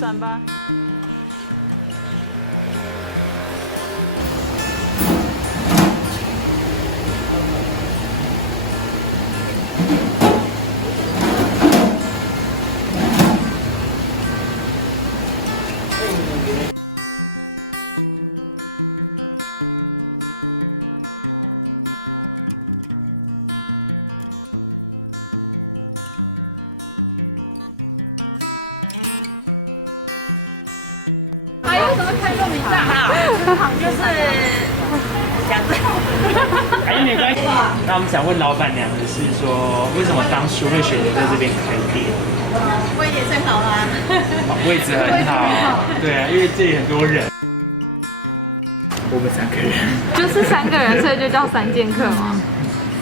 转吧。那我们想问老板娘，就是说，为什么当初会选择在这边开店？位也最好啊，位置很好，对啊，因为这里很多人。我们3个人，就是3个人，所以就叫3剑客嘛。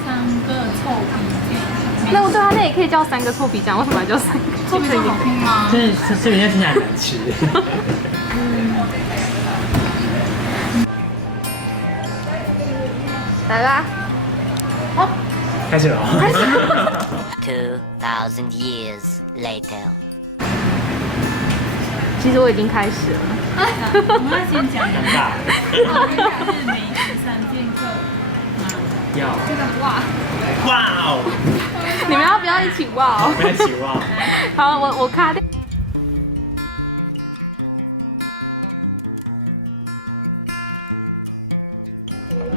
3个臭皮匠。那对啊，那也可以叫3个臭皮匠，为什么要叫3个？臭皮匠好听吗？这名字听起来很难吃。来啦，开始了。2,000 years later. 其实我已经开始了。我们要先讲尴尬。是每一次3剑客。要。这个哇，哇哦！你们要不要一起哇？没有期望。好，我看。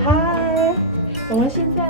嗨，我们现在